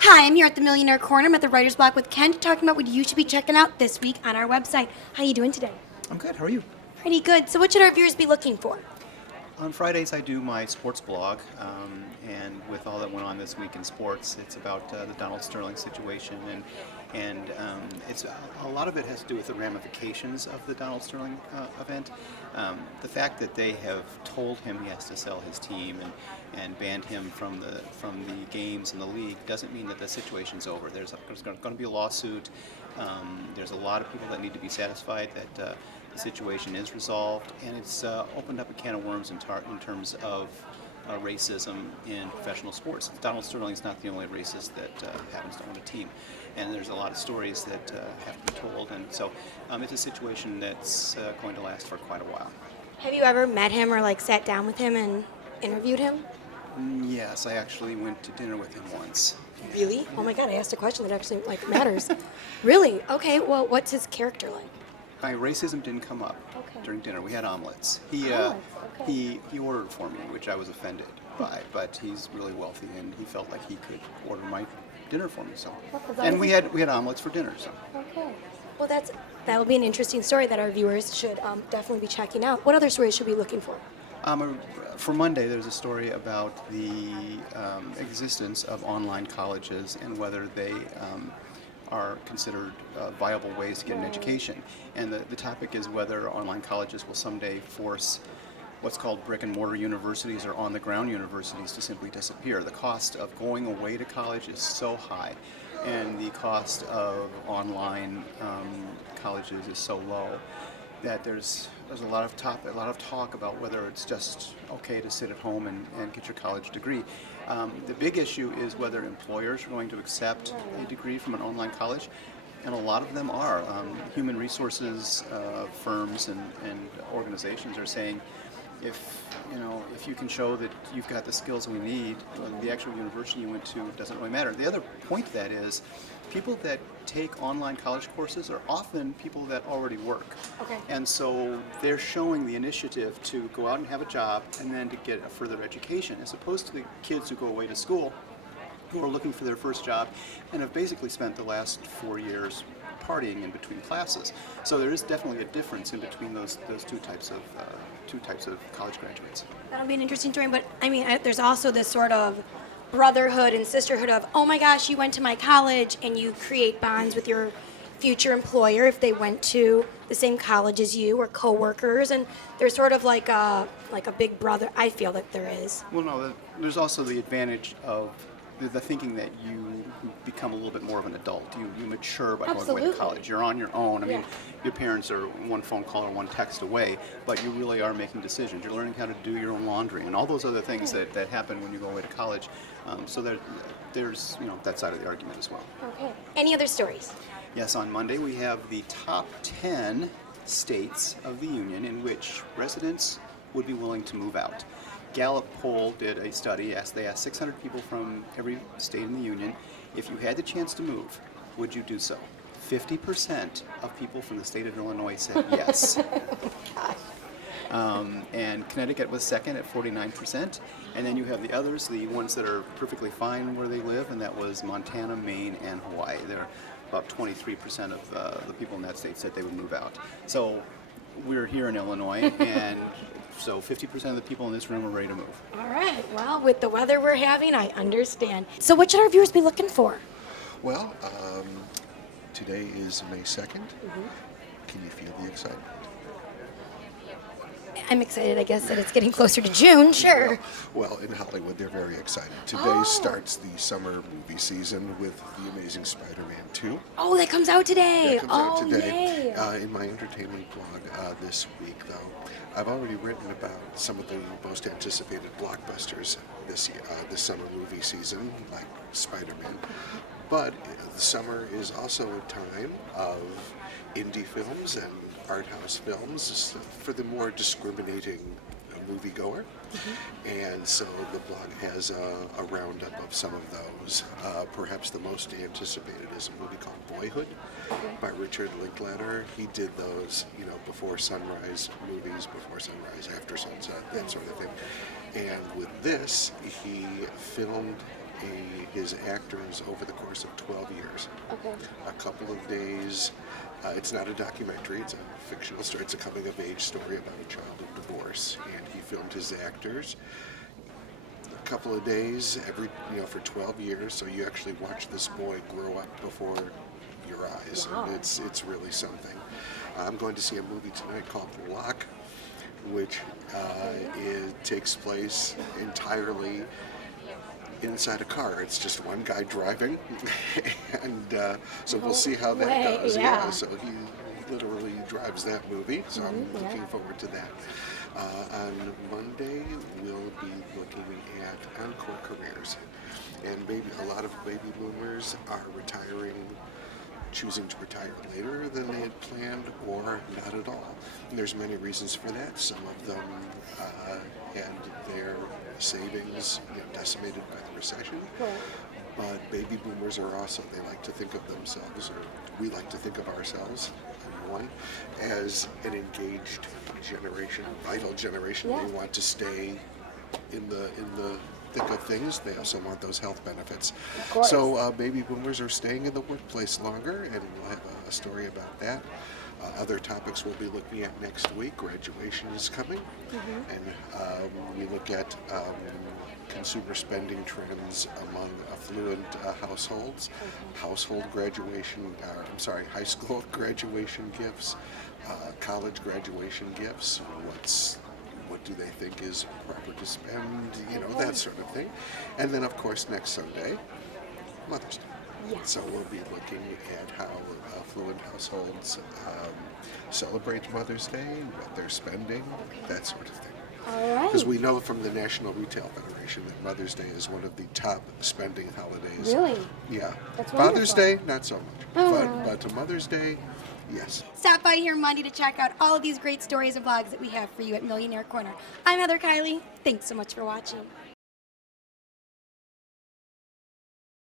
Hi, I'm here at the Millionaire Corner. I'm at the Writer's Block with Kent, talking about what you should be checking out this week on our website. How you doing today? I'm good. How are you? Pretty good. So what should our viewers be looking for? On Fridays, I do my sports blog, and with all that went on this week in sports, it's about the Donald Sterling situation, and it's a lot of it has to do with the ramifications of the Donald Sterling event. The fact that they have told him he has to sell his team and banned him from the games in the league doesn't mean that the situation's over. There's going to be a lawsuit. There's a lot of people that need to be satisfied that the situation is resolved, and it's opened up a can of worms in terms of racism in professional sports. Donald Sterling is not the only racist that happens to own a team, and there's a lot of stories that have to be told, and so it's a situation that's going to last for quite a while. Have you ever met him or sat down with him and interviewed him? Yes, I actually went to dinner with him once. Really? Oh my God, I asked a question that actually matters. Really? Okay, well, what's his character like? My racism didn't come up during dinner. We had omelets. He ordered for me, which I was offended by, but he's really wealthy and he felt like he could order my dinner for me. So, and we had omelets for dinner. So. Okay. Well, that'll be an interesting story that our viewers should definitely be checking out. What other stories should we be looking for? For Monday, there's a story about the existence of online colleges and whether they are considered viable ways to get an education. And the topic is whether online colleges will someday force what's called brick and mortar universities or on the ground universities to simply disappear. The cost of going away to college is so high, and the cost of online colleges is so low that there's a lot of talk about whether it's just okay to sit at home and get your college degree. The big issue is whether employers are going to accept a degree from an online college, and a lot of them are. Human resources firms and organizations are saying, if you can show that you've got the skills we need, the actual university you went to doesn't really matter. The other point to that is, people that take online college courses are often people that already work. Okay. And so they're showing the initiative to go out and have a job and then to get a further education, as opposed to the kids who go away to school who are looking for their first job and have basically spent the last 4 years partying in between classes. So there is definitely a difference in between those two types of college graduates. That'll be an interesting story, but there's also this sort of brotherhood and sisterhood of, oh my gosh, you went to my college, and you create bonds with your future employer if they went to the same college as you, or coworkers, and there's sort of like a big brother. I feel that there is. Well, no, there's also the advantage of the thinking that you become a little bit more of an adult. You mature by going away to college. You're on your own. Your parents are one phone call or one text away, but you really are making decisions. You're learning how to do your own laundry and all those other things that happen when you go away to college. So there's that side of the argument as well. Okay. Any other stories? Yes, on Monday we have the top 10 states of the Union in which residents would be willing to move out. Gallup poll did a study. They asked 600 people from every state in the Union, if you had the chance to move, would you do so? 50% of people from the state of Illinois said yes. And Connecticut was second at 49%. And then you have the others, the ones that are perfectly fine where they live, and that was Montana, Maine, and Hawaii. They're about 23% of the people in that state said they would move out. So we're here in Illinois, and so 50% of the people in this room are ready to move. All right. Well, with the weather we're having, I understand. So what should our viewers be looking for? Well, today is May 2nd. Can you feel the excitement? I'm excited, I guess, that it's getting closer to June, sure. Well, in Hollywood, they're very excited. Today starts the summer movie season with The Amazing Spider-Man 2. Oh, that comes out today. That comes out today. Yay. In my entertainment blog this week, though, I've already written about some of the most anticipated blockbusters this summer movie season, like Spider-Man. But the summer is also a time of indie films and art house films for the more discriminating moviegoer. And so the blog has a roundup of some of those. Perhaps the most anticipated is a movie called Boyhood by Richard Linklater. He did those, before sunrise movies, before sunrise, after sunset, that sort of thing. And with this, he filmed his actors over the course of 12 years. Okay. A couple of days. It's not a documentary, it's a fictional story. It's a coming of age story about a childhood divorce. And he filmed his actors a couple of days for 12 years. So you actually watch this boy grow up before your eyes. Wow. It's really something. I'm going to see a movie tonight called The Lock, which takes place entirely inside a car. It's just one guy driving, and so we'll see how that goes. Yeah. So he literally drives that movie. So I'm looking forward to that. On Monday, we'll be looking at encore careers, and a lot of baby boomers are retiring, choosing to retire later than they had planned, or not at all. And there's many reasons for that. Some of them had their savings decimated by the recession. But baby boomers are also, they like to think of themselves, or we like to think of ourselves, everyone, as an engaged generation, vital generation. Yeah. They want to stay in the thick of things. They also want those health benefits. Of course. So baby boomers are staying in the workplace longer, and we'll have a story about that. Other topics we'll be looking at next week. Graduation is coming, and we look at consumer spending trends among affluent households, household graduation, high school graduation gifts, college graduation gifts. What do they think is proper to spend? That sort of thing. And then, of course, next Sunday, Mother's Day. Yes. So we'll be looking at how affluent households celebrate Mother's Day, what they're spending, that sort of thing. All right. Because we know from the National Retail Federation that Mother's Day is one of the top spending holidays. Really? Yeah. That's Father's wonderful. Day, not so much. Oh. But to Mother's Day, yes. Stop by here Monday to check out all of these great stories and vlogs that we have for you at Millionaire Corner. I'm Heather Kiley. Thanks so much for watching.